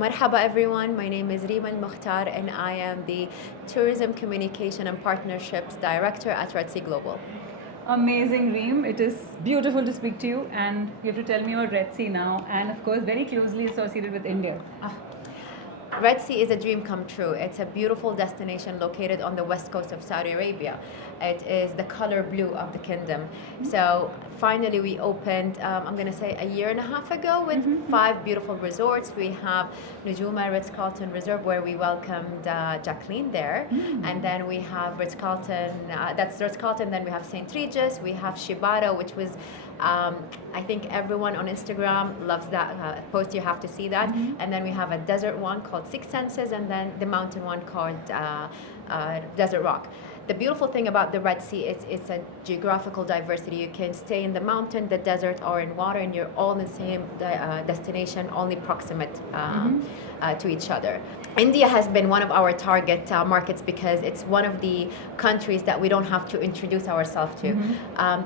Marhaba everyone, my name is Reema Al Mokhtar and I am the Tourism Communication and Partnerships Director at Red Sea Global. Amazing, Reem. It is beautiful to speak to you, and you have to tell me about Red Sea now, and of course, very closely associated with India. Red Sea is a dream come true. It's a beautiful destination located on the west coast of Saudi Arabia. It is the color blue of the kingdom. So finally we opened, I'm going to say a year and a half ago with 5 beautiful resorts. We have Nujuma Ritz-Carlton Resort where we welcomed Jacqueline there. And then we have Ritz-Carlton, that's Ritz-Carlton, then we have St. Regis, we have Shibata, which was I think everyone on Instagram loves that post. You have to see that. And then we have a desert one called Six Senses, and then the mountain one called Desert Rock. The beautiful thing about the Red Sea is it's a geographical diversity. You can stay in the mountain, the desert, or in water, and you're all in the same destination, only proximate to each other. India has been one of our target markets because it's one of the countries that we don't have to introduce ourselves to.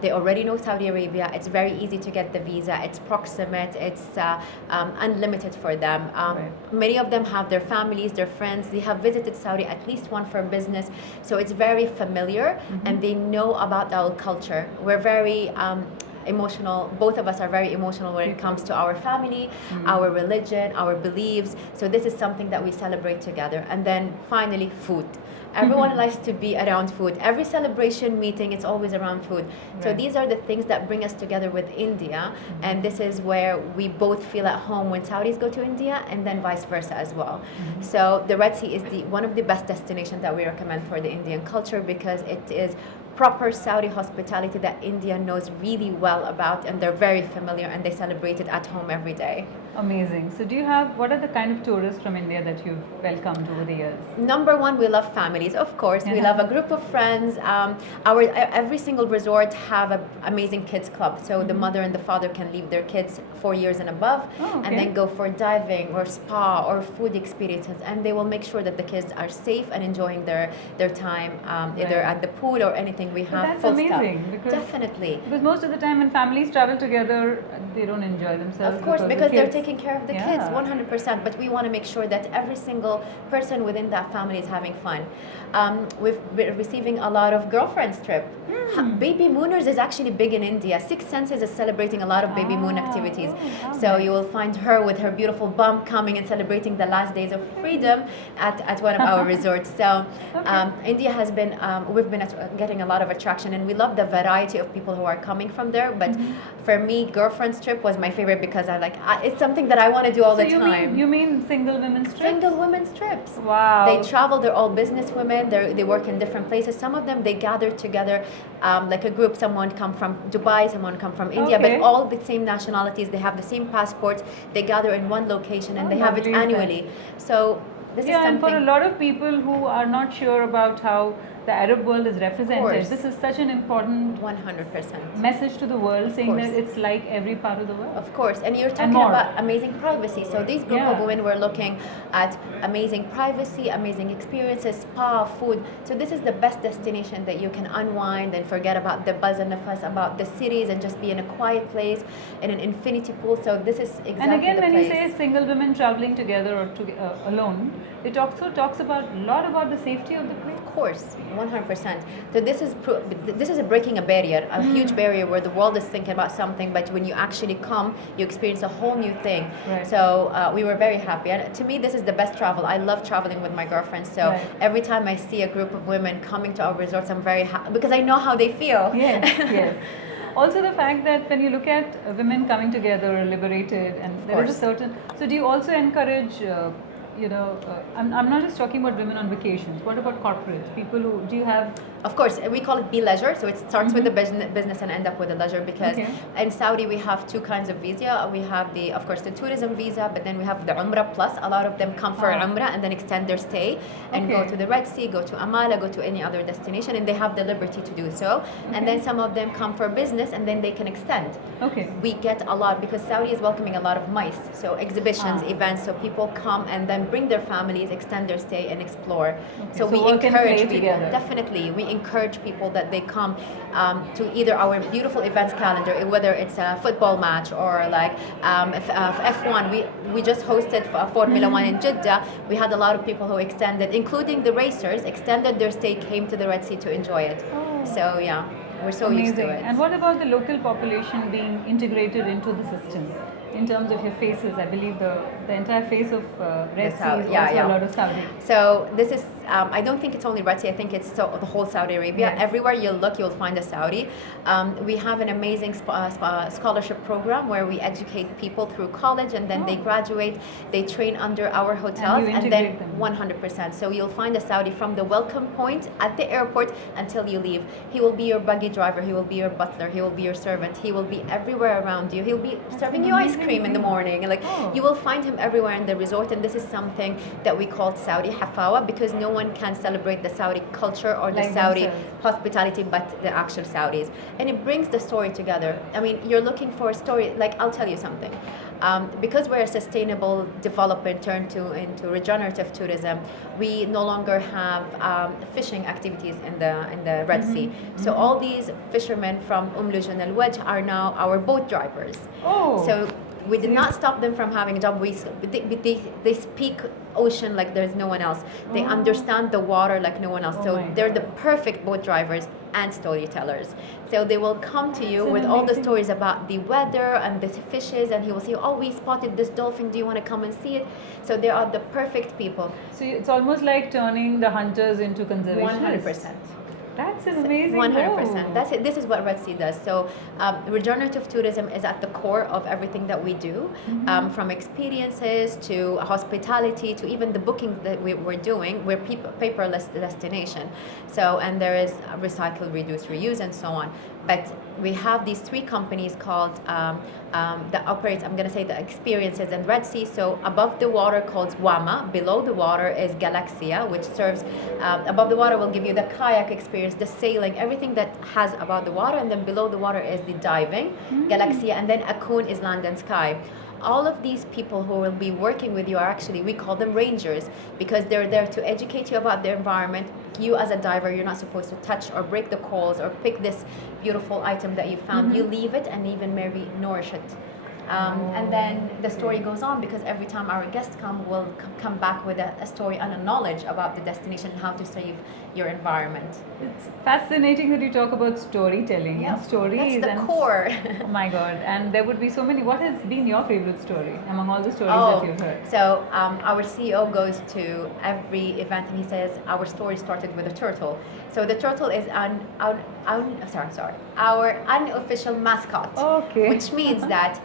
They already know Saudi Arabia. It's very easy to get the visa. It's proximate. It's unlimited for them. Many of them have their families, their friends. They have visited Saudi, at least one for business. So it's very familiar, and they know about our culture. We're very emotional. Both of us are very emotional when it comes to our family, our religion, our beliefs. So this is something that we celebrate together. And then finally, food. Everyone likes to be around food. Every celebration meeting, it's always around food. So these are the things that bring us together with India. And this is where we both feel at home when Saudis go to India, and then vice versa as well. So the Red Sea is one of the best destinations that we recommend for the Indian culture because it is proper Saudi hospitality that India knows really well about, and they're very familiar, and they celebrate it at home every day. Amazing. So what are the kind of tourists from India that you've welcomed over the years? Number one, we love families, of course. We love a group of friends. Every single resort have an amazing kids club. So the mother and the father can leave their kids 4 years and above, and then go for diving or spa or food experiences. And they will make sure that the kids are safe and enjoying their time, either at the pool or anything. We have that's full amazing. stuff. Definitely. Because most of the time when families travel together, they don't enjoy themselves. Of course, because the they're kids. taking care of the kids 100%. But we want to make sure that every single person within that family is having fun. We've been receiving a lot of girlfriends trip. Baby Mooners is actually big in India. Six Senses is celebrating a lot of baby moon activities. So you will find her with her beautiful bum coming and celebrating the last days of freedom at one of our resorts. So India has been, we've been getting a lot of attraction, and we love the variety of people who are coming from there. But for me, girlfriend's trip was my favorite because it's something that I want to do all the time. You mean single women's trips? Single women's trips. Wow. They travel, they're all business women, they work in different places. Some of them, they gather together like a group. Someone come from Dubai, someone come from India, but all the same nationalities. They have the same passports. They gather in one location, and they have it annually. So this is something. And for a lot of people who are not sure about how the Arab world is represented, this is such an important 100% message to the world, saying that it's like every part of the world. Of course, and you're talking about amazing privacy. So these group of women were looking at amazing privacy, amazing experiences, spa, food. So this is the best destination that you can unwind and forget about the buzz and the fuss about the cities, and just be in a quiet place in an infinity pool. So this is exactly And again, the when place. you say single women traveling together or alone, it also talks about a lot about the safety of the place. Of course, 100%. So this is breaking a barrier, a huge barrier where the world is thinking about something, but when you actually come, you experience a whole new thing. So we were very happy. And to me, this is the best travel. I love traveling with my girlfriends. So every time I see a group of women coming to our resorts, I'm very happy because I know how they feel. Yes. Also the fact that when you look at women coming together, liberated, and there is a certain... So do you also encourage... I'm not just talking about women on vacations. What about corporates? People who... Do you have... Of course, we call it be-leisure, so it starts with the business and end up with the leisure, because in Saudi we have 2 kinds of visa. We have of course, the tourism visa, but then we have the Umrah Plus. A lot of them come for Umrah and then extend their stay and go to the Red Sea, go to Amala, go to any other destination, and they have the liberty to do so. And then some of them come for business, and then they can extend. We get a lot because Saudi is welcoming a lot of MICE, so exhibitions, events, so people come and then and bring their families, extend their stay, and explore. Okay, So we work and encourage play people. together. Definitely, we encourage people that they come to either our beautiful events calendar, whether it's a football match or like F1. We just hosted Formula One in Jeddah. We had a lot of people who extended, including the racers, extended their stay, came to the Red Sea to enjoy it. Oh. So yeah, we're so used to it. And what about the local population being integrated into the system? In terms of your faces, I believe the entire face of Red Sea is also a lot of Saudi. So this is, I don't think it's only Red Sea, I think it's the whole Saudi Arabia. Yes. Everywhere you look, you'll find a Saudi. We have an amazing scholarship program where we educate people through college, and then they graduate, they train under our hotels, and then them. 100%. So you'll find a Saudi from the welcome point at the airport until you leave. He will be your buggy driver, he will be your butler, he will be your servant, he will be everywhere around you. He'll be serving you ice cream in the morning. Like you will find him everywhere in the resort, and this is something that we call Saudi Hafawa, because no one can celebrate the Saudi culture or the Saudi hospitality but the actual Saudis. And it brings the story together. I mean, you're looking for a story, like I'll tell you something. Because we're a sustainable developer into regenerative tourism, we no longer have fishing activities in the Red Sea. So all these fishermen from Lujan Al Wajh are now our boat drivers. Oh. So we did not stop them from having a job. They speak ocean like there's no one else. They understand the water like no one else. So they're the perfect boat drivers and storytellers. So they will come to you with all the stories about the weather and the fishes, and he will say, oh, we spotted this dolphin, do you want to come and see it? So they are the perfect people. So it's almost like turning the hunters into conservationists. 100%. That's an amazing 100%. That's it. This is what Red Sea does. So regenerative tourism is at the core of everything that we do, from experiences to hospitality to even the booking that we're doing. We're paperless destination. So, and there is recycle, reduce, reuse, and so on. But we have these three companies called that operates, I'm going to say, the experiences in Red Sea. So above the water called Wama, below the water is Galaxia, which serves, above the water will give you the kayak experience, the sailing, everything that has above the water, and then below the water is the diving, Galaxia, and then Akun is land and sky. All of these people who will be working with you are actually, we call them rangers, because they're there to educate you about the environment. You as a diver, you're not supposed to touch or break the corals or pick this beautiful item that you found. You leave it and even maybe nourish it. And then the story goes on, because every time our guests come, we'll come back with a story and a knowledge about the destination, how to save your environment. It's fascinating that you talk about storytelling and stories. That's the core. Oh my God. And there would be so many. What has been your favorite story among all the stories that you've heard? So our CEO goes to every event and he says, our story started with a turtle. So the turtle is our unofficial mascot. Okay. Which means that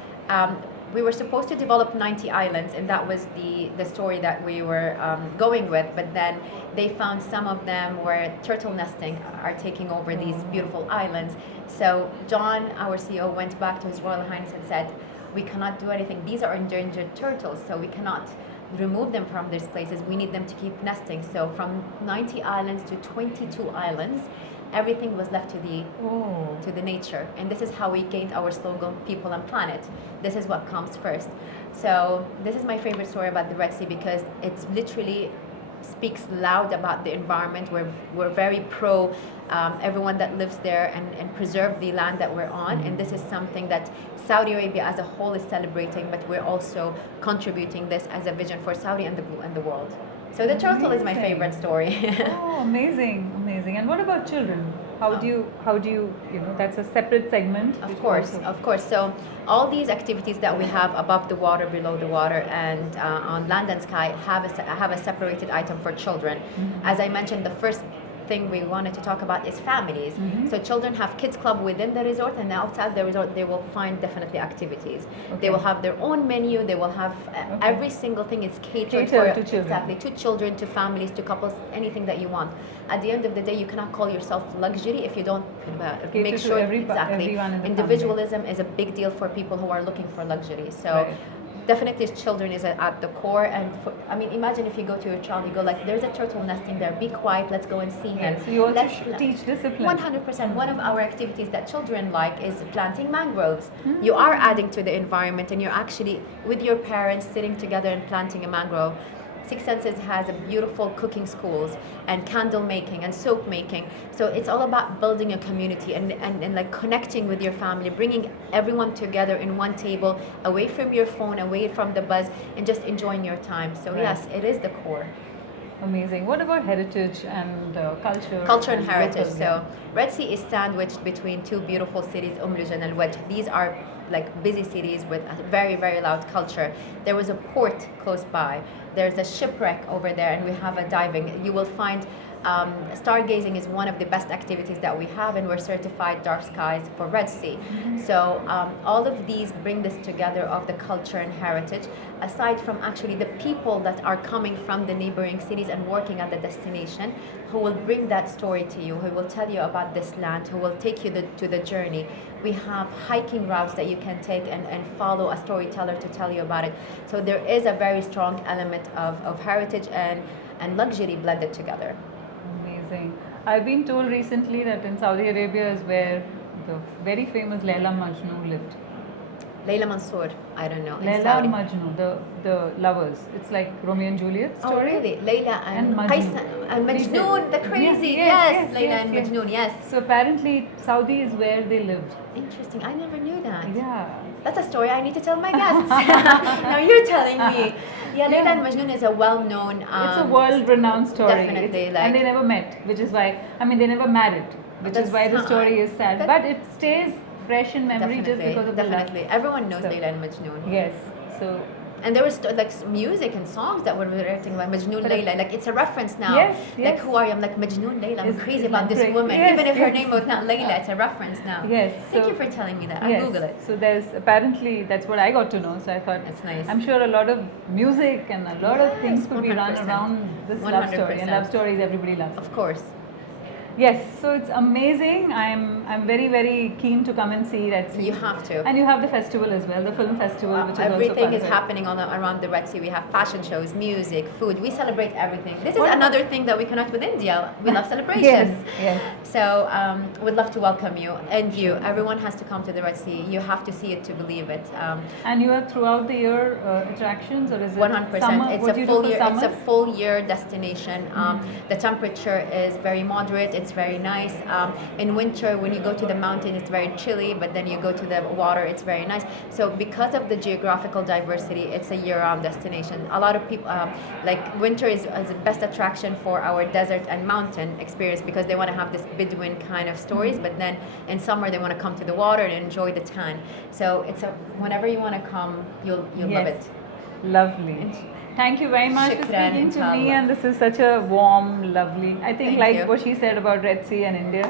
we were supposed to develop 90 islands, and that was the story that we were going with. But then they found some of them where turtle nesting are taking over these beautiful islands. So John, our CEO, went back to His Royal Highness and said, we cannot do anything. These are endangered turtles, so we cannot remove them from these places. We need them to keep nesting. So from 90 islands to 22 islands, everything was left to the nature. And this is how we gained our slogan, people and planet. This is what comes first. So this is my favorite story about the Red Sea, because it's literally speaks loud about the environment. We're very pro everyone that lives there and preserve the land that we're on. And this is something that Saudi Arabia as a whole is celebrating, but we're also contributing this as a vision for Saudi and the world. So the turtle is my favorite story. Oh, amazing, amazing. And what about children? How do you, that's a separate segment? Of course. So all these activities that we have above the water, below the water, and on land and sky have a separated item for children. As I mentioned, the first thing we wanted to talk about is families. So children have kids club within the resort, and outside the resort they will find definitely activities. They will have their own menu. They will have every single thing is catered for to children. Exactly, to children, to families, to couples, anything that you want. At the end of the day, you cannot call yourself luxury if you don't make sure everyone in the individualism is a big deal for people who are looking for luxury. So definitely children is at the core. And imagine if you go to your child, you go like, there's a turtle nesting there, be quiet, let's go and see him. So you also teach discipline. 100%. One of our activities that children like is planting mangroves. You are adding to the environment, and you're actually with your parents sitting together and planting a mangrove. Six Senses has a beautiful cooking schools and candle making and soap making. So it's all about building a community and like connecting with your family, bringing everyone together in one table, away from your phone, away from the buzz, and just enjoying your time. So Right. yes, it is the core. Amazing. What about heritage and culture? Culture and heritage. local, So Red Sea is sandwiched between two beautiful cities, Lujan and Wedge. These are like busy cities with a very, very loud culture. There was a port close by. There's a shipwreck over there, and we have a diving. You will find stargazing is one of the best activities that we have, and we're certified dark skies for Red Sea. So all of these bring this together of the culture and heritage, aside from actually the people that are coming from the neighboring cities and working at the destination, who will bring that story to you, who will tell you about this land, who will take you to the journey. We have hiking routes that you can take and follow a storyteller to tell you about it. So there is a very strong element of heritage and luxury blended together. Amazing. I've been told recently that in Saudi Arabia is where the very famous Laila Majnun lived. Layla Mansour, I don't know. in Laila Saudi. Majnun, the lovers. It's like Romeo and Juliet story. Oh really? Layla and Majnun. Qais and Majnun, the crazy. Yes, Layla and Majnun, yes. So apparently Saudi is where they lived. Interesting. I never knew that. Yeah. That's a story I need to tell my guests. Now you're telling me. Yeah, Layla and Majnun is a well-known. It's a world-renowned story. Definitely, It's- like- and they never met, which is why, I mean, they never married, which is why the story is sad. But it stays fresh in memory just because of the love. Definitely. Everyone knows So- Layla and Majnun. Yes. So And there was like music and songs that were written by Majnun Correct. Layla. Like it's a reference now. Yes, Like yes. who are you? I'm like Majnun Layla. I'm It's- crazy it's about this great. woman. Yes, Even if her yes. name was not Layla, it's a reference now. Yes, Thank so- you for telling me that. I'll yes. Google it. So there's apparently that's what I got to know. So I thought That's nice. I'm sure a lot of music and a lot of Yes, things could be run 100%. around this love story. And 100%. love stories everybody loves. Of course. Yes, so it's amazing. I'm very very keen to come and see Red Sea. You have to. And you have the festival as well, the film festival, which is Everything also is fun. happening around the Red Sea. We have fashion shows, music, food. We celebrate everything. This is What- another thing that we connect with India. We love Yes, celebrations. yes. So we'd love to welcome you and you. Everyone has to come to the Red Sea. You have to see it to believe it. And you have throughout the year attractions, or is it 100%. summer? It's What a do you do full for year. It's a summers? full year destination. The temperature is very moderate. It's very nice. In winter, when you go to the mountain, it's very chilly. But then you go to the water, it's very nice. So because of the geographical diversity, it's a year-round destination. A lot of people like winter is the best attraction for our desert and mountain experience because they want to have this Bedouin kind of stories. But then in summer, they want to come to the water and enjoy the tan. So it's a whenever you want to come, you'll love it. Lovely. Thank you very much for Shukran, speaking to me, inshallah. and this is such a warm, lovely. I think Thank like you. what she said about Red Sea and India.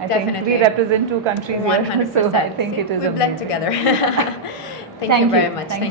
I think Definitely. we represent two countries here, 100%. so I think it is we blend amazing. together. Thank you Thank very you. much. Thank